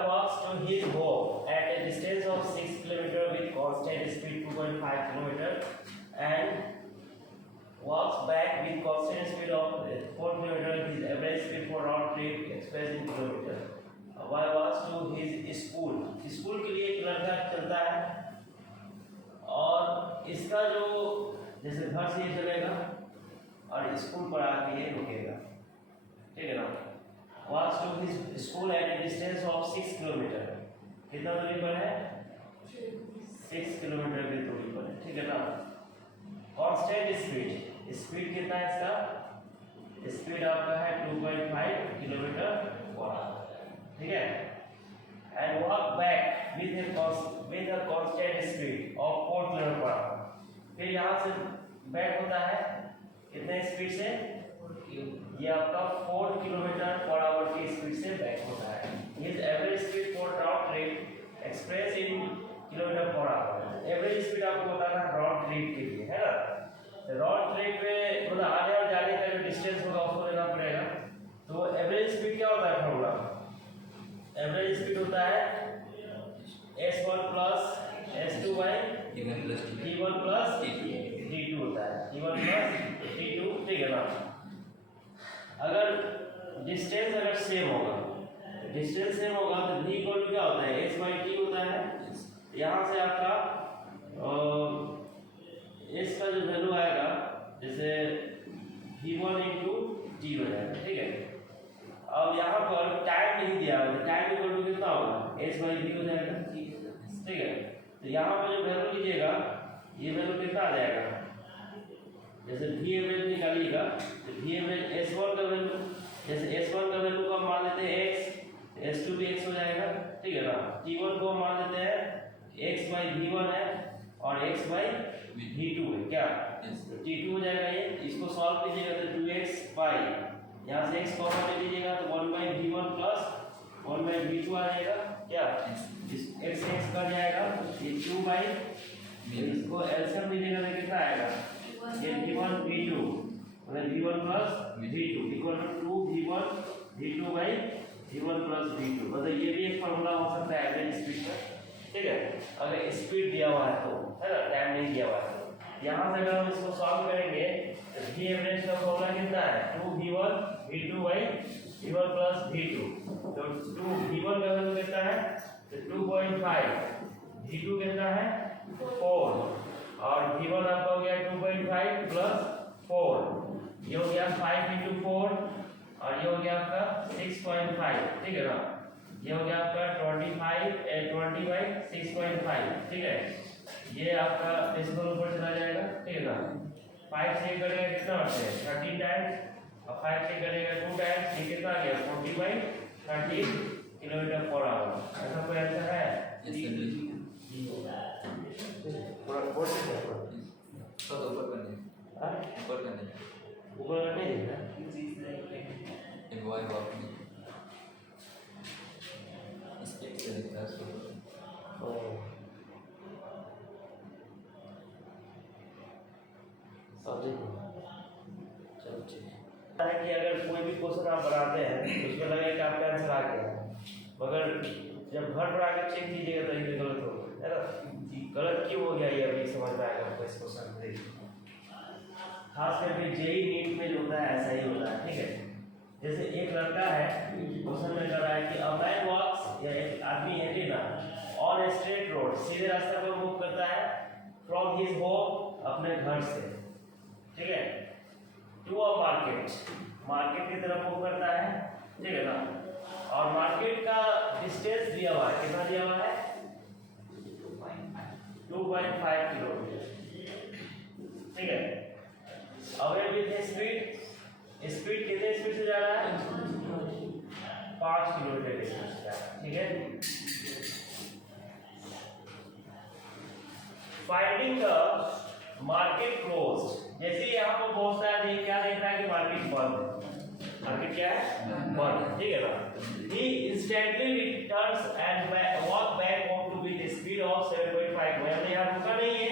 walks to his home at a distance of 6 km with constant speed 2.5 km and walks back with constant speed of 4 km. His average speed for round trip expressed in kilometer. Why walks to his school? School के लिए एक लड़का चलता है और इसका जो जैसे घर से ये चलेगा और स्कूल पर आके ये रुकेगा, ठीक है ना। Walks to his school at a distance of 6 km. कितना दूरी पर है? 6 किलोमीटर की दूरी पर है, ठीक है ना। कांस्टेंट स्पीड, स्पीड कितना है इसका? स्पीड आपका है 2.5 किलोमीटर पर आवर, ठीक है। And walk back with a constant speed of 4 kilometre per hour. फिर यहाँ से बैक होता है कितने स्पीड से? ये आपका 4 किलोमीटर पर आवर की स्पीड से बैक होता है। His average speed for round trip express in kilometre per hour. Average speed आपको बताना राउंड ट्रिप के लिए, है ना। राउंड ट्रिप में मतलब आने और जाने का जो डिस्टेंस होगा उसको लेना पड़ेगा। तो एवरेज स्पीड क्या होता है? फॉर्मूला एवरेज स्पीड होता है s1 plus s2 by t1 plus t2 होता है, t1 प्लस t2, ठीक है ना। अगर डिस्टेंस अगर सेम होगा तो v इक्वल क्या होता है? s बाई t होता है। यहाँ से आपका s का जो वैल्यू आएगा जैसे v1 इंटू t हो जाएगा, ठीक है। अब यहाँ पर टाइम नहीं दिया हुआ है, टाइम इक्वल टू कितना होगा? s बाई v हो जाएगा, ठीक है। तो यहाँ पर जो वैल्यू लीजिएगा ये वैल्यू कितना आ जाएगा? जैसे v एवरेज निकालिएगा तो v एवरेज s1 का वैल्यू, जैसे s1 का वैल्यू को मान लेते हैं x, s2 भी x हो जाएगा, ठीक है ना। t1 को मान लेते हैं x बाई v1 है और x बाई v2 है, क्या तो t2 हो जाएगा। ये इसको सॉल्व कीजिएगा तो 2x बाई, यहाँ से x कॉमन ले लीजिएगा तो 1 by v1 plus 1 by v2 आ जाएगा, क्या x कट जाएगा, ये 2 बाई, इसको एलसीएम लीजिएगा तो कितना आएगा? ये v1 v2 मतलब v1 plus v2 equal to 2v1 v2 by v1 plus v2। मतलब ये भी एक फॉर्मूला हो सकता है एवरेज स्पीड का, ठीक है। अगर स्पीड दिया हुआ है तो, है ना, टाइम नहीं दिया हुआ है तो। यहाँ से अगर हम इसको सॉल्व करेंगे तो v एवरेज का फॉर्मूला कितना है? 2v1 v2 by v1 plus v2। तो 2v1 का वैल्यू कितना है? तो 2.5, v2 कितना है? 4 और v1 आपका हो गया 2.5 प्लस 4, ये हो गया 5 इंटू 4 और ये हो गया आपका 6.5, ठीक है ना। ये हो गया आपका 20 बाई 6.5, ठीक है। ये आपका डेसिमल ऊपर चला जाएगा, ठीक है ना। 5 से करेगा कितना होता है? 13 टाइम्स और 5 से करेगा 2 टाइम्स, ये कितना आ गया? 40 बाई 13 किलोमीटर पर आवर। ऐसा कोई आंसर है? ऊपर करने देना इनवॉइस ऑफ स्किप से दिखता है उसको। चलो ठीक है कि अगर कोई भी क्वेश्चन आप बनाते हैं तो उसमें लगेगा कि आपका आंसर आ गया, मगर जब घर पर आकर चेक कीजिएगा तो ये गलत हो गया, है ना। गलत क्यों हो गया ये अभी समझ में आएगा आपको इस क्वेश्चन में। खास करके जेई नीट में जो होता है ऐसा ही होता है, ठीक है। जैसे एक लड़का है, क्वेश्चन में कह रहा है कि अ मैन वॉक्स, या एक आदमी है कि ना, ऑन ए स्ट्रेट रोड, सीधे रास्ते पर मूव करता है फ्रॉम हिज होम, अपने घर से, ठीक है, टू अ मार्केट, मार्केट की तरफ मूव करता है, ठीक है ना। और मार्केट का डिस्टेंस दिया हुआ है, कितना दिया हुआ है? 2.5 किलोमीटर, ठीक है। अवे विद स्पीड, स्पीड कितने स्पीड से जा रहा है? 5 किलोमीटर की स्पीड से जा रहा है, ठीक है। फाइंडिंग द मार्केट क्लोज्ड, जैसे यहाँ पर पहुंचता है तो क्या देख रहा है कि मार्केट बंद है, मार्केट क्या है? बंद, ठीक है ना। He instantly returns and walk back home to with speed of 7.5। मतलब यहाँ रुका नहीं है,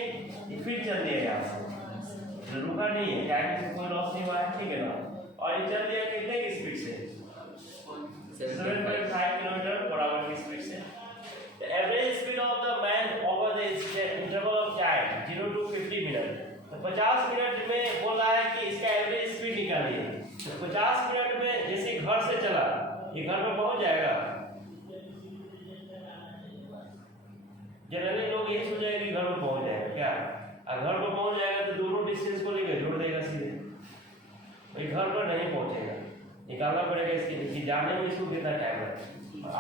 फिर चल दिया यहाँ से, रुका नहीं है, टाइम से कोई लॉस नहीं हुआ है, ठीक है ना। और ये चल दिया कितने की स्पीड से? 7.5 किलोमीटर पर आवर की स्पीड निकालिए। तो 50 मिनट में जैसे घर से चला, ये घर में पहुंच जाएगा। जनरली लोग ये सोचेंगे कि घर में पहुंच जाएगा, क्या घर पर पहुंच जाएगा तो दोनों डिस्टेंस को लेकर जोड़ देगा सीधे, भाई घर पर नहीं पहुंचेगा, निकालना पड़ेगा इसके लिए जाने में इसको कितना टाइम है,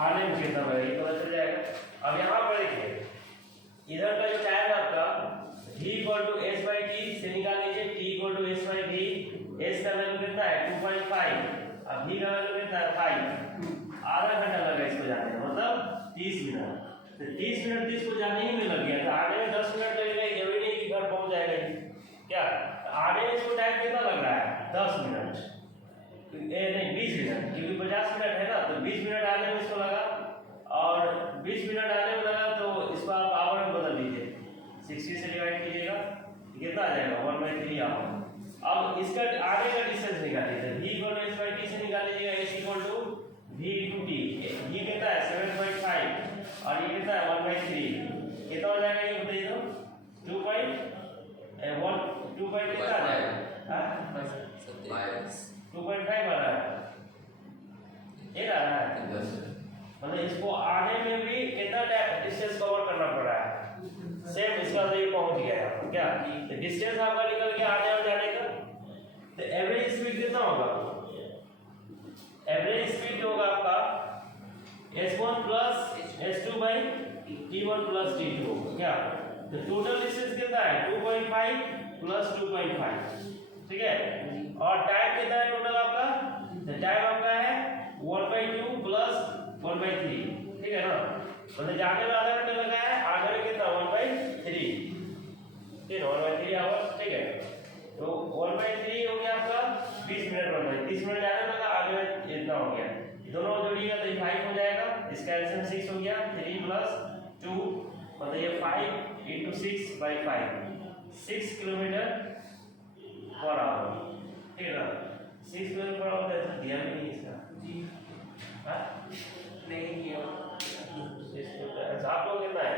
आने में कितना है, ये पता चल जाएगा। अब यहाँ पर देखिए इधर का जो टाइम है आपका v = s/t से निकाल लीजिए, t = s/v, s का वैल्यू कितना है 2.5 और v का वैल्यू कितना है 5, आधा घंटा लगा इसको जाने में, मतलब 30 मिनट। तो 30 मिनट तो इसको जाने ही में लग गया, तो आने में 10 मिनट लगेगा, जरूरी नहीं कि घर पहुंच जाएगा क्या, आने में इसको टाइम कितना लग रहा है 10 मिनट, नहीं 20 मिनट, क्योंकि 50 मिनट है ना, तो 20 मिनट आने में इसको लगा और 20 मिनट आने में लगा, तो इसको आप आवर में बदल दीजिए, 60 से डिवाइड कीजिएगा, कितना आ जाएगा 1/3 आवर। अब इसका आगे का डिस्टेंस निकालिए, v = s/t से निकाल लीजिएगा, s = v × t, ये कितना है 7.5 और ये कितना है 1/3, कितना हो जाएगा ये बताइए तो 2.1 कितना आ जाएगा, हां 2.5 आ रहा है, ये आ रहा है, मतलब इसको आने में भी कितना डिस्टेंस कवर करना पड़ रहा है, सेम इसका तो ये पहुंच गया है क्या, तो डिस्टेंस आपका निकल गया आने और जाने का। तो एवरेज स्पीड कितना होगा, एवरेज स्पीड होगा आपका s1 + s2/t1 + t2 क्या, तो टोटल डिस्टेंस कितना है 2.5 + 2.5, ठीक है, और टाइम कितना है टोटल आपका, तो टाइम आपका है 1/2 + 1/3, ठीक है ना, मतलब जाने में आधा घंटा लगा है, आने में कितना 1/3, ठीक है 1/3 आवर्स, ठीक है, तो 1/3 हो गया आपका 20 मिनट, 30 मिनट जाने में लगा, आगे में इतना हो गया, दोनों जोड़िएगा तो ये 5 हो जाएगा, इसका एलसीएम 6 हो गया, 3 + 2 मतलब ये 5 × 6/5, 6 किलोमीटर/आवर, ठीक है ना, 6 किलोमीटर/आवर ऐसा दिया भी नहीं इसका, हाँ नहीं किया, आप लोग कितना है,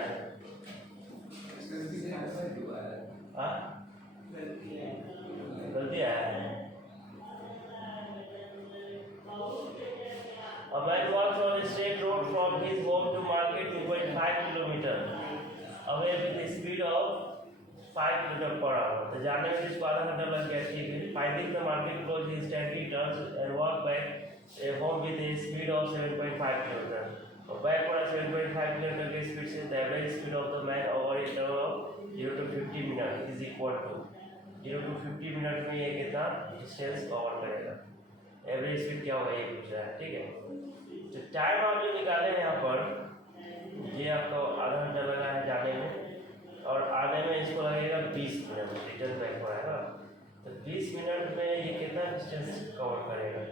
हाँ गलती है। A man walks on a straight road from his home to market 2.5 km away with a speed of 5 km/h. तो जाने में इसको आधा घंटा लग गया, ठीक है, finding the market close, he instantly turns and walk back home with a speed of 7.5 km. और बैक पर 7.5 km की स्पीड से the average speed of the man over a interval of 0 to 50 minutes is equal to 0 to 50 minute में ये कितना distance cover करेगा, average speed क्या होगा ये पूछ रहा है, ठीक है। तो टाइम आप जो निकाले हैं यहाँ पर, ये आपको आधा घंटा लगा है जाने में और आने में इसको लगेगा 20 मिनट, रिटर्न बैक हो रहा है, तो 20 मिनट में ये कितना डिस्टेंस कवर करेगा,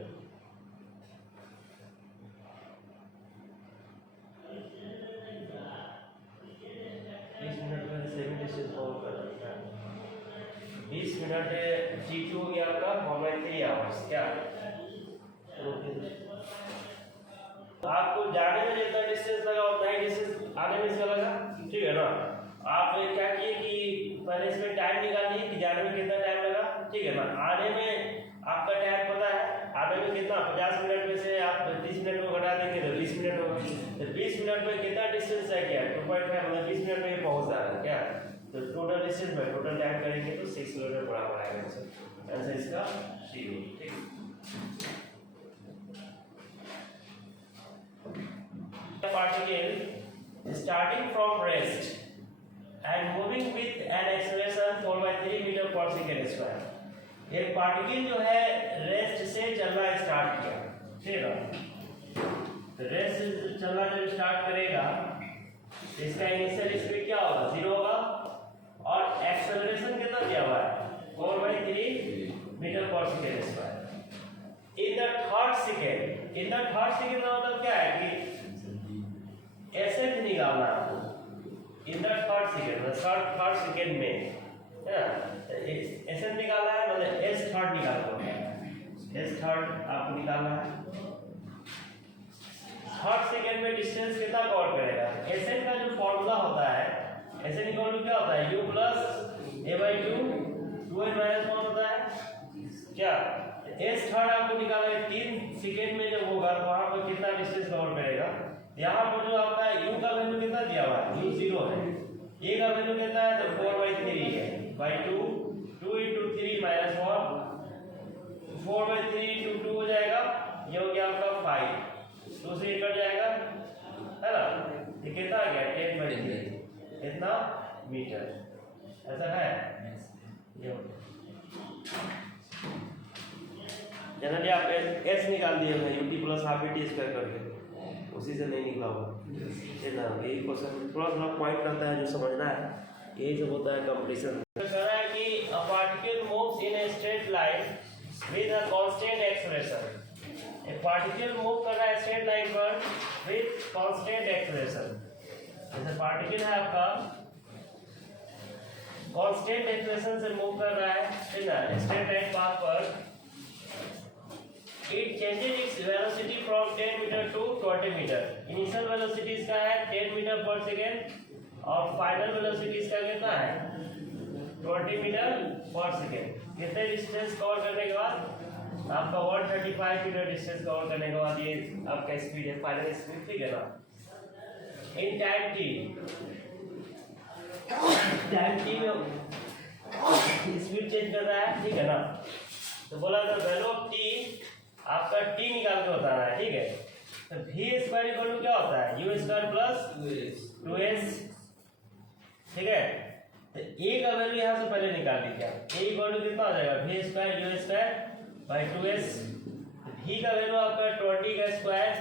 मिनट T2 हो गया आपका 1/3 आवर्स, क्या आपको जाने में जितना डिस्टेंस लगा उतना ही डिस्टेंस आने में इसका लगा, ठीक है ना। आप क्या किए कि पहले इसमें टाइम निकालिए कि जाने में कितना टाइम लगा, ठीक है ना। आने में आपका टाइम पता है, आने में कितना 50 मिनट में से आप 30 मिनट को घटा देंगे तो 20 मिनट होगा, तो 20 मिनट में कितना डिस्टेंस है, क्या 2.5 मतलब 20 मिनट में पहुंच जाएगा, क्या तो टोटल डिस्टेंस में टोटल टाइम करेंगे तो 6 किलोमीटर बराबर आएगा आंसर। आंसर इसका सी हो, ठीक। Particle starting from rest and moving with an acceleration 4/3 meter per second square। एक पार्टिकल जो है रेस्ट से चलना स्टार्ट किया, ठीक है ना। तो रेस्ट से चलना जब स्टार्ट करेगा इसका इनिशियल स्पीड क्या होगा, 0 होगा और एक्सेलरेशन कितना दिया हुआ है 4/3 मीटर पर second square. In the third second, in the third second का मतलब क्या है कि ऐसे भी निकालना है आपको। इन द थर्ड सेकेंड मतलब थर्ड सेकेंड में है ना, ऐसे निकालना है मतलब एस थर्ड निकालना है, एस थर्ड आपको निकालना है। थर्ड सेकेंड में डिस्टेंस कितना कवर करेगा, एसएन का जो फॉर्मूला होता है, एसएन इक्वल टू क्या होता है u प्लस a/2 2n - 1 होता है, क्या एस थर्ड आपको निकालना है, 3 सेकेंड में जब होगा तो वहां पर कितना डिस्टेंस कवर करेगा। यहाँ पर जो आपका u का वैल्यू कितना दिया हुआ है, u 0 है, a का वैल्यू कितना है तो 4/3 है, by 2 2 into 3 minus 1, 4/3 into 2 हो जाएगा, ये हो गया आपका 5, 2 से कट जाएगा है ना, ये कितना आ गया 10/3 इतना मीटर, ऐसा है ये हो गया। जनरली आप s निकाल दिए हैं ut plus half T square करके, उसी से नहीं निकला होगा ये ना, यही क्वेश्चन थोड़ा थोड़ा पॉइंट रहता है जो समझना है, यही सब होता है कंपटीशन। कह रहा है कि a particle moves in a straight line with a constant acceleration, एक पार्टिकल मूव कर रहा है स्ट्रेट लाइन पर विद कांस्टेंट एक्सेलरेशन। जैसे पार्टिकल है आपका कांस्टेंट एक्सेलरेशन से मूव कर रहा है स्ट्रेट लाइन पाथ पर, it changes its velocity from 10 meter to 20 meter। Initial velocity इसका है 10 मीटर पर सेकेंड और फाइनल वेलोसिटी इसका कितना है 20 मीटर पर सेकेंड। कितने डिस्टेंस कवर करने के बाद आपका 135 मीटर डिस्टेंस कवर करने के बाद ये आपका स्पीड है, फाइनल स्पीड, ठीक है ना। इन टाइम टी में स्पीड चेंज कर रहा है, ठीक है ना। तो बोला था वैल्यू ऑफ टी आपका t निकाल के बताना है, ठीक है। तो v स्क्वायर इक्वल टू क्या होता है u स्क्वायर प्लस 2s, ठीक है। तो a का वैल्यू यहाँ से पहले निकाल लीजिए, a इक्वल टू कितना हो जाएगा v square u square by 2s। v का वैल्यू आपका 20 का स्क्वायर,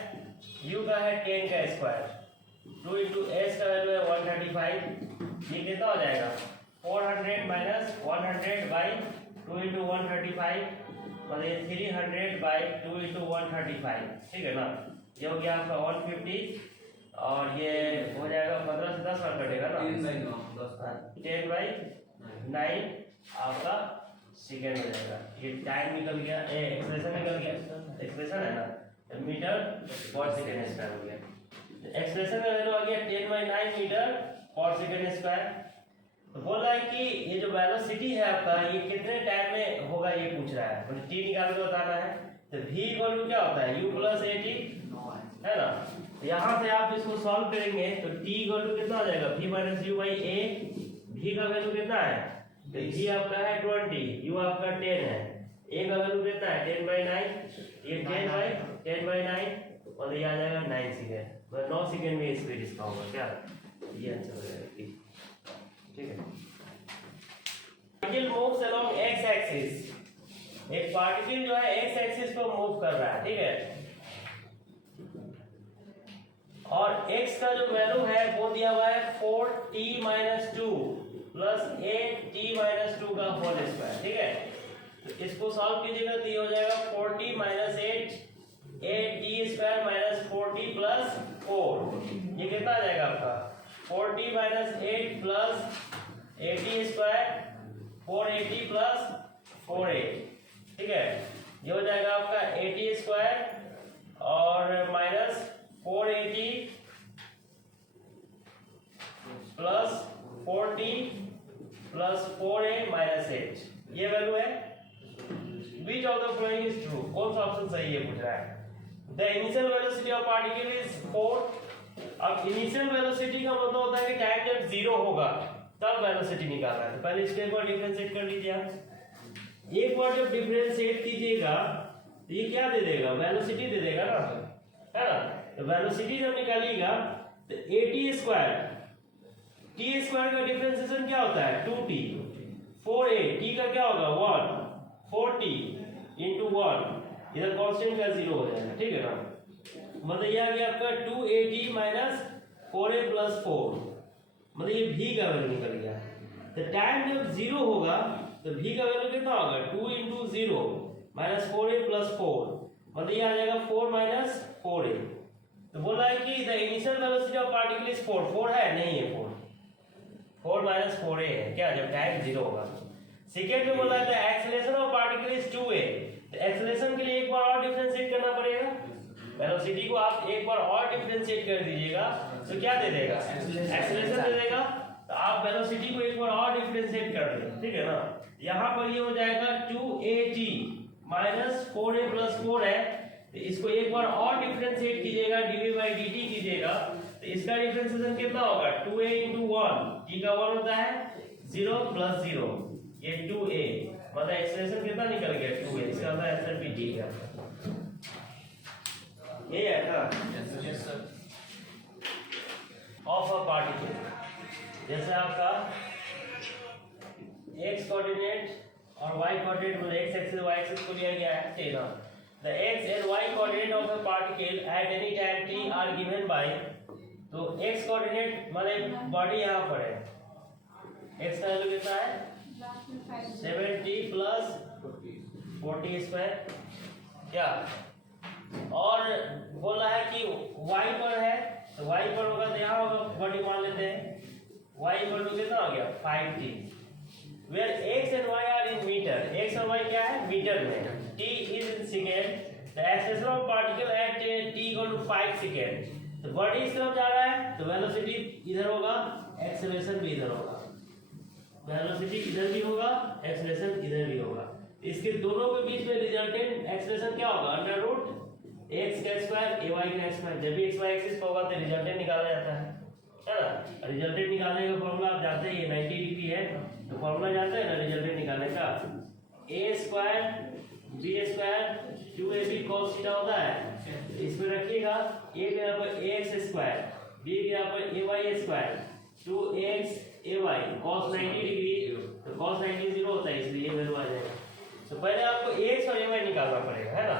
u का है 10 का स्क्वायर, 2 इंटू s का वैल्यू है 135, ये कितना हो जाएगा 400 माइनस 100 बाई 2 इंटू 135, मतलब 300 बाई 2 इंटू 135, ठीक है ना। ये हो गया आपका 150 और ये हो जाएगा 15 से 10 बार कटेगा ना, 10/9 आपका सेकेंड हो जाएगा। ये टाइम निकल गया, एक्सप्रेशन निकल गया, एक्सप्रेशन है ना, मीटर पर सेकेंड स्क्वायर हो गया। एक्सप्रेशन का वैल्यू आ गया 10/9 मीटर पर सेकेंड स्क्वायर। तो बोल रहा है कि ये जो वेलोसिटी है आपका ये कितने टाइम में होगा ये पूछ रहा है, मतलब टी निकाल के बताना है। तो v इक्वल टू क्या होता है u प्लस at है ना। तो यहाँ से आप इसको सॉल्व करेंगे तो t इक्वल टू कितना हो जाएगा v minus u by a, v का वैल्यू कितना है तो v आपका है 20, u आपका 10 है, a का वैल्यू कितना है 10/9, ये 10/9 मतलब ये आ जाएगा 9 सेकेंड, मतलब 9 सेकेंड में स्पीड इसका होगा क्या, ये आंसर हो जाएगा, ठीक है। Particle moves along x axis, एक पार्टिकल जो है x एक्सिस को मूव कर रहा है, ठीक है। और x का जो वैल्यू है वो दिया हुआ है 4t-2 प्लस 8t-2 का होल स्क्वायर, ठीक है। तो इसको सॉल्व कीजिएगा तो ये हो जाएगा 4t - 8t square minus 4t plus 4, ये कितना आ जाएगा आपका 4t - 8 plus 80 square 480 plus 4a, ठीक है। ये हो जाएगा आपका 80 स्क्वायर और minus 480 plus 40 plus 4a minus 8, ये वैल्यू है। Which of the following is true? कौन सा ऑप्शन सही है पूछ रहा है। The initial velocity of particle is 4। अब इनिशियल वेलोसिटी का मतलब होता है कि टाइम जब 0 होगा तब वेलोसिटी निकालना है। तो पहले इसके एक बार डिफरेंशिएट कर लीजिए आप। एक बार जब डिफरेंशिएट कीजिएगा तो ये क्या दे देगा वेलोसिटी दे देगा ना, है ना। तो वेलोसिटी जब निकालिएगा तो 80 स्क्वायर t स्क्वायर का डिफरेंशिएशन क्या होता है 2t, 4a t का क्या होगा 1, 4t into 1, इधर कांस्टेंट का 0 हो जाएगा, ठीक है ना। मतलब ये आ गया आपका 280 माइनस 4a प्लस 4, मतलब ये v का वैल्यू निकल गया। तो टाइम जब 0 होगा तो v का वैल्यू कितना होगा 2 into 0 माइनस 4a प्लस 4, मतलब ये आ जाएगा 4 माइनस 4a। तो बोला है कि the initial velocity of particle is 4 है, नहीं है 4 माइनस 4a है क्या जब टाइम 0 होगा। सेकेंड में बोला है acceleration of particle is 2a, तो एक्सेलरेशन के लिए एक बार और डिफरेंशिएट करना पड़ेगा। वेलोसिटी को आप एक बार और डिफरेंशिएट कर दीजिएगा तो क्या दे देगा एक्सेलरेशन दे देगा। तो आप वेलोसिटी को एक बार और डिफरेंशिएट कर दें, ठीक है ना। यहाँ पर ये हो जाएगा 2at माइनस 4a प्लस 4 है, तो इसको एक बार और डिफरेंशिएट कीजिएगा, dv बाई dt कीजिएगा, तो इसका डिफरेंशिएशन कितना होगा 2a into 1, t का 1 होता है 0 प्लस 0, ये 2a, मतलब एक्सप्रेशन कितना निकल गया 2a, इसका मतलब आंसर भी डी है। ये है ना Yes, sir. Of a particle, जैसे आपका x कोऑर्डिनेट और y कोऑर्डिनेट मतलब x एक्सिस y एक्सिस को लिया गया है, ठीक है। The x and y coordinate of a particle at any time t are given by, तो x कोऑर्डिनेट मतलब बॉडी यहाँ पर है, x का वैल्यू कितना है 70 प्लस 40 स्क्वायर, क्या और बोला है कि y पर है, तो y पर होगा तो यहाँ होगा, बॉडी मान लेते हैं y इक्वल टू कितना हो गया 5t, where x and y are in metre, x और y क्या है मीटर में, t is in second, the acceleration of particle at t equal to 5 second, तो बॉडी इस तरफ जा रहा है तो वेलोसिटी इधर होगा, एक्सेलरेशन भी इधर होगा, वेलोसिटी इधर भी होगा, एक्सेलरेशन इधर भी होगा, इसके दोनों के बीच में रिजल्टेंट एक्सेलरेशन क्या होगा अंडर रूट x का स्क्वायर ay का स्क्वायर, जब भी x y एक्सिस पर होगा तो रिजल्टेंट निकाला जाता है ना, रिजल्टेंट निकालने का फॉर्मूला आप जानते हैं, ये 90 डिग्री है तो फॉर्मूला जानते हैं ना रिजल्टेंट निकालने का, a square b square 2ab cos theta होता है, इसमें रखिएगा a के यहाँ पर ax स्क्वायर, b के यहाँ पर ay square 2x ay cos 90 degree, तो cos 90 0 होता है इसलिए ये वैल्यू आ जाएगा। तो पहले आपको x और ay निकालना पड़ेगा, है ना,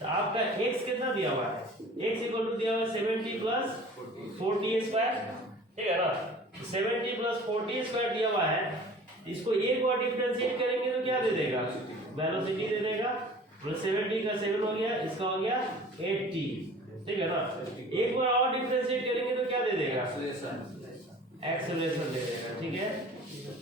तो आपका x कितना दिया हुआ है, x इक्वल टू दिया हुआ है 70 प्लस 40 स्क्वायर, ठीक है ना, 70 प्लस 40 स्क्वायर दिया हुआ है, इसको एक बार डिफरेंशिएट करेंगे तो क्या दे देगा वेलोसिटी दे देगा, प्लस 70 का 7 हो गया, इसका हो गया 8t, ठीक है ना, एक बार और डिफरेंशिएट करेंगे तो क्या दे देगा एक्सेलरेशन दे देगा, ठीक है,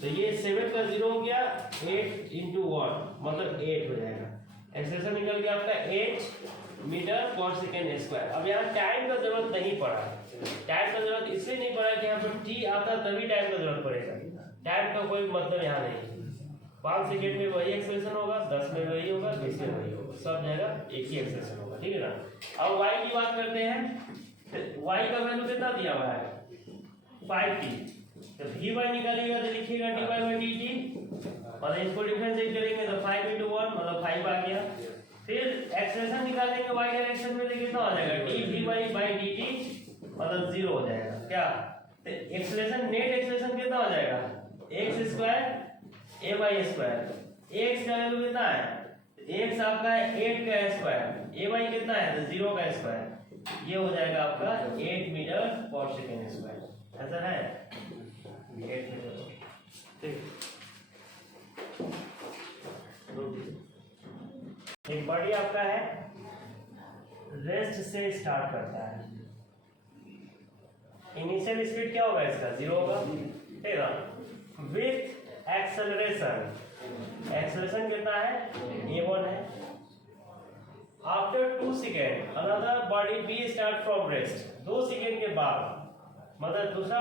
तो ये 7 का 0 हो गया, 8 into 1 मतलब 8 हो जाएगा, एक्सेलरेशन निकल गया आपका 8 मीटर पर सेकेंड स्क्वायर। अब यहाँ टाइम का जरूरत नहीं पड़ा, टाइम का जरूरत इसलिए नहीं पड़ा कि यहाँ पर t आता तभी टाइम का जरूरत पड़ेगा, टाइम का कोई मतलब यहाँ नहीं, 5 सेकेंड में वही एक्सेलरेशन होगा, 10 में वही होगा, 20 में वही होगा, सब जगह एक ही एक्सेलरेशन होगा, ठीक है ना। अब y की बात करते हैं, तो y का वैल्यू कितना दिया हुआ है 5t, तो vy निकालिएगा तो लिखिएगा dy by dt, और इसको डिफरेंशिएट करेंगे तो 5 into 1 मतलब 5 आ गया, फिर एक्सेलरेशन निकालेंगे y डायरेक्शन में तो कितना हो जाएगा dvy by dt मतलब 0 हो जाएगा, क्या तो एक्सेलरेशन नेट एक्सेलरेशन कितना हो जाएगा x square ay square, x का वैल्यू कितना है x आपका है 8 का स्क्वायर, ay कितना है तो 0 का स्क्वायर, ये हो जाएगा आपका 8 मीटर पर सेकेंड स्क्वायर, ऐसा है 8 मीटर, ठीक। एक बॉडी आपका है रेस्ट से स्टार्ट करता है, इनिशियल स्पीड क्या होगा इसका 0 होगा, ठीक है ना, विथ एक्सेलरेशन, एक्सेलरेशन कितना है a1 है, after 2 second another body B start from rest, 2 second के बाद मतलब दूसरा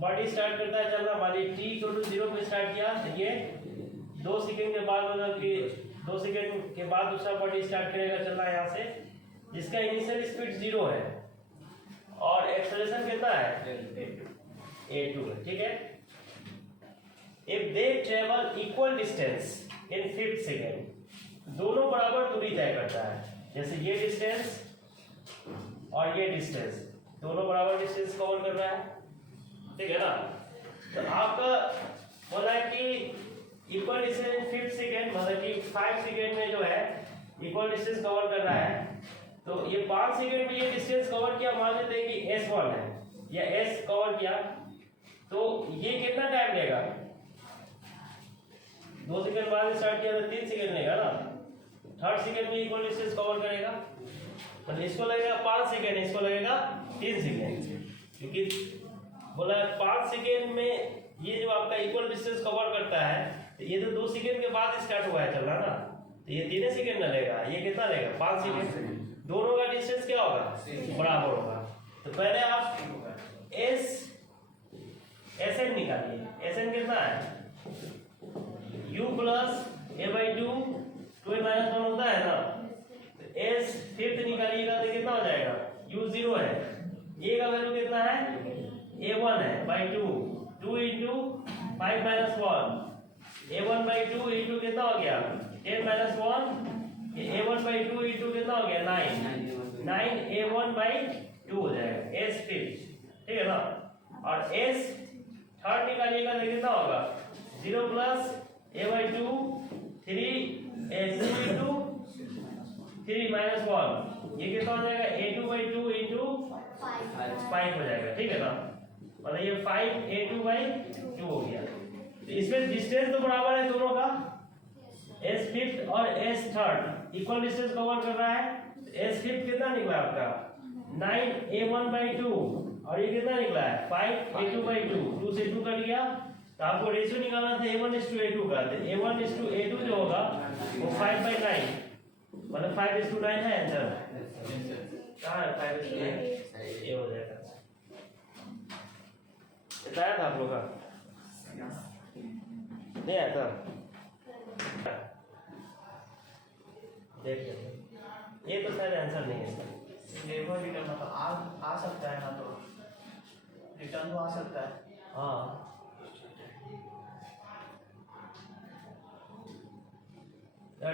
बॉडी स्टार्ट करता है चलना, मान टी इक्वल टू 0 पे स्टार्ट किया, तो ये 2 सेकेंड के बाद मतलब कि 2 सेकेंड के बाद दूसरा बॉडी स्टार्ट करेगा चलना यहाँ से, जिसका इनिशियल स्पीड 0 है और एक्सेलरेशन कितना है a2 है, ठीक है। If they travel equal distance in 5 second, दोनों बराबर दूरी तय करता है, जैसे ये डिस्टेंस और ये डिस्टेंस दोनों बराबर डिस्टेंस कवर कर रहा है, ठीक है ना, तो आपका बोला है कि इक्वल डिस्टेंस इन 5 सेकेंड मतलब कि 5 सेकेंड में जो है इक्वल डिस्टेंस कवर कर रहा है, तो ये 5 सेकेंड में ये डिस्टेंस कवर किया, मान लेते हैं कि s1 है या s कवर किया, तो ये कितना टाइम लेगा 2 सेकेंड बाद स्टार्ट किया तो 3 सेकेंड लेगा ना, 3rd सेकेंड में इक्वल डिस्टेंस कवर करेगा, मतलब इसको लगेगा 5 सेकेंड, इसको लगेगा 3 सेकेंड, क्योंकि बोला 5 सेकेंड में ये जो आपका इक्वल डिस्टेंस कवर करता है, तो ये तो 2 सेकेंड के बाद स्टार्ट हुआ है चलना ना, तो ये 3 सेकेंड ना लेगा, ये कितना लेगा 5 सेकेंड, दोनों का डिस्टेंस क्या होगा बराबर होगा। तो पहले आप SN निकालिए, SN कितना है u प्लस a/2 2a - 1 होता by 2 2 into 5 minus 1 a1 by 2 into कितना हो गया 10 माइनस 1 a1 बाई 2 इंटू कितना हो गया 9 9 a1 बाई 2 हो जाएगा s फिफ्थ ठीक है ना और s थर्ड निकालिएगा तो कितना होगा 0 plus a by 2 3 a2 into 3 minus 1 ये कितना हो जाएगा a2 बाई 2 इंटू 5 हो जाएगा ठीक है ना मतलब ये 5 a2 बाई 2 हो गया तो इसमें डिस्टेंस तो बराबर है दोनों का s फिफ्थ और s third equal distance cover कर रहा है s फिफ्थ कितना निकला आपका 9 a1 बाई 2 और ये कितना निकला है 5 a2 बाई 2 2 से 2 कट गया तो आपको रेशियो निकालना था a1:a2 का तो a1:a2 जो होगा वो 5 बाई 9 मतलब 5:9 है आंसर कहाँ है 5:9 ये हो जाएगा बताया था आप लोग का नहीं आया था देख लेते ये तो शायद आंसर नहीं है इसका लेबर रिटर्न मतलब आ सकता है ना तो रिटर्न तो आ सकता है हाँ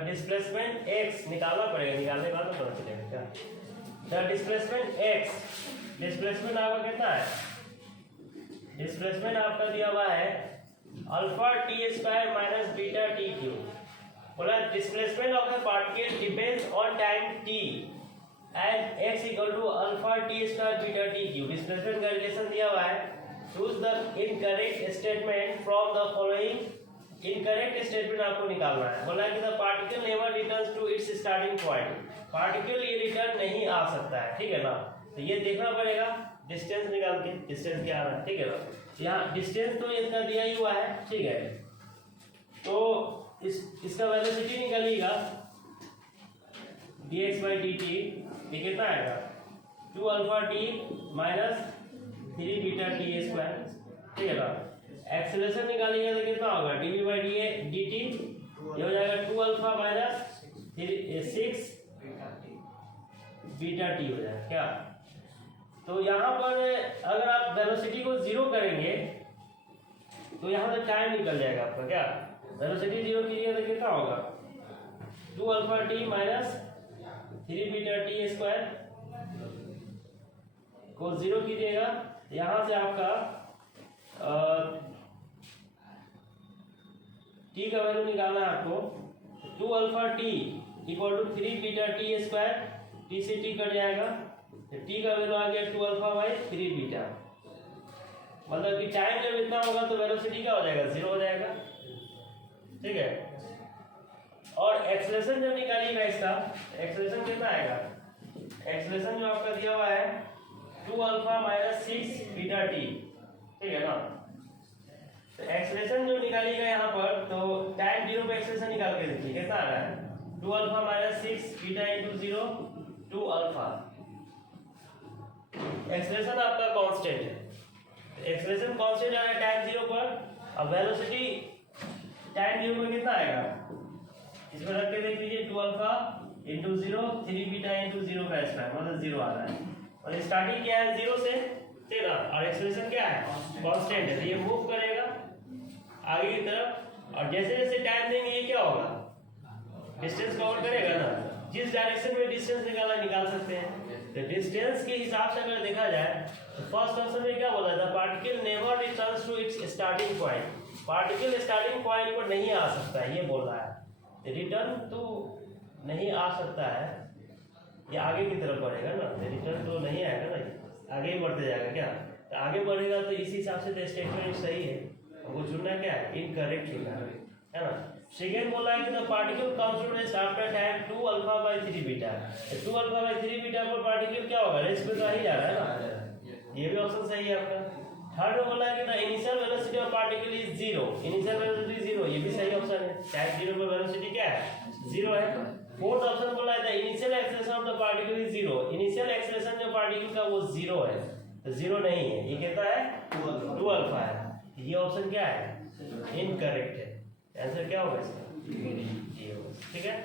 डिस्प्लेसमेंट x निकालना पड़ेगा निकालने के बाद तो पता चलेगा क्या द डिस्प्लेसमेंट x डिस्प्लेसमेंट आपका कितना है डिस्प्लेसमेंट आपका दिया हुआ है alpha t square minus beta t cube बोला displacement of the particle depends on time t and x equal to alpha t square beta t cube displacement का relation दिया हुआ है choose the incorrect statement from the following incorrect statement आपको निकालना है बोला कि the particle never returns to its starting point particle ये रिटर्न नहीं आ सकता है ठीक है ना तो ये देखना पड़ेगा डिस्टेंस निकाल के डिस्टेंस क्या आ रहा है ठीक है ना यहाँ डिस्टेंस तो इसका दिया ही हुआ है ठीक है तो इसका वेलोसिटी निकालिएगा dx by dt ये कितना आएगा 2 alpha T minus 3 beta T square ठीक है ना एक्सेलरेशन निकालिएगा तो कितना होगा dv by dt ये हो जाएगा 2 अल्फा माइनस 6 बीटा टी हो जाएगा क्या तो यहाँ पर अगर आप वेलोसिटी को जीरो करेंगे तो यहाँ से टाइम निकल जाएगा आपका क्या वेलोसिटी जीरो कीजिएगा तो कितना होगा 2 alpha T minus 3 beta T square को जीरो कीजिएगा यहाँ से आपका टी का वैल्यू निकालना है आपको 2 alpha T equal to 3 beta T square T से टी कट जाएगा तो टी का वैल्यू आ गया 2 अल्फा बाई 3 बीटा मतलब कि टाइम जब इतना होगा तो वेलोसिटी क्या हो जाएगा 0 हो जाएगा ठीक है और एक्सेलरेशन जब निकालिएगा इसका एक्सेलरेशन कितना आएगा एक्सेलरेशन जो आपका दिया हुआ है 2 अल्फा माइनस 6 बीटा टी ठीक है ना तो एक्सेलरेशन जो निकालिएगा यहाँ पर तो टाइम 0 पे एक्सेलरेशन निकाल के देखिए कितना आ रहा है 2 alpha minus 6 beta into 0 2 alpha acceleration आपका कांस्टेंट है एक्सेलरेशन कांस्टेंट आ रहा है टाइम 0 पर और वेलोसिटी टाइम 0 पर कितना आएगा इसमें रख के देख लीजिए 2 अल्फा इंटू 0 3 बीटा इंटू 0 का स्क्वायर मतलब 0 आ रहा है और स्टार्टिंग क्या है 0 से ठीक है और एक्सेलरेशन क्या है कांस्टेंट है तो ये मूव करेगा आगे की तरफ और जैसे जैसे टाइम देंगे ये क्या होगा डिस्टेंस कवर करेगा ना जिस डायरेक्शन में डिस्टेंस निकाल सकते हैं तो डिस्टेंस के हिसाब से अगर देखा जाए तो फर्स्ट ऑप्शन में क्या बोला था particle never returns to its starting point particle starting point पर नहीं आ सकता है ये बोल रहा है रिटर्न तो नहीं आ सकता है ये आगे की तरफ बढ़ेगा ना रिटर्न तो नहीं आएगा ना आगे ही बढ़ते जाएगा क्या तो आगे बढ़ेगा तो इस हिसाब से तो स्टेटमेंट सही है वो चुनना क्या है इनकरेक्ट चुनना है ना सेकेंड बोला है कि the particle comes to rest after time 2 alpha by 3 beta 2 alpha by 3 beta पर पार्टिकल क्या होगा रेस्ट पे तो ही जा रहा है ना ये भी ऑप्शन सही है आपका थर्ड में बोला है कि the initial velocity of particle is 0 initial velocity 0 ये भी सही ऑप्शन है टाइम 0 पर वेलोसिटी क्या है 0 है फोर्थ ऑप्शन बोला है the initial acceleration of the particle is 0 initial acceleration जो पार्टिकल का वो 0 है तो 0 नहीं है ये कहता है 2 अल्फा है ये ऑप्शन क्या है इनकरेक्ट है आंसर क्या होगा इसका ठीक है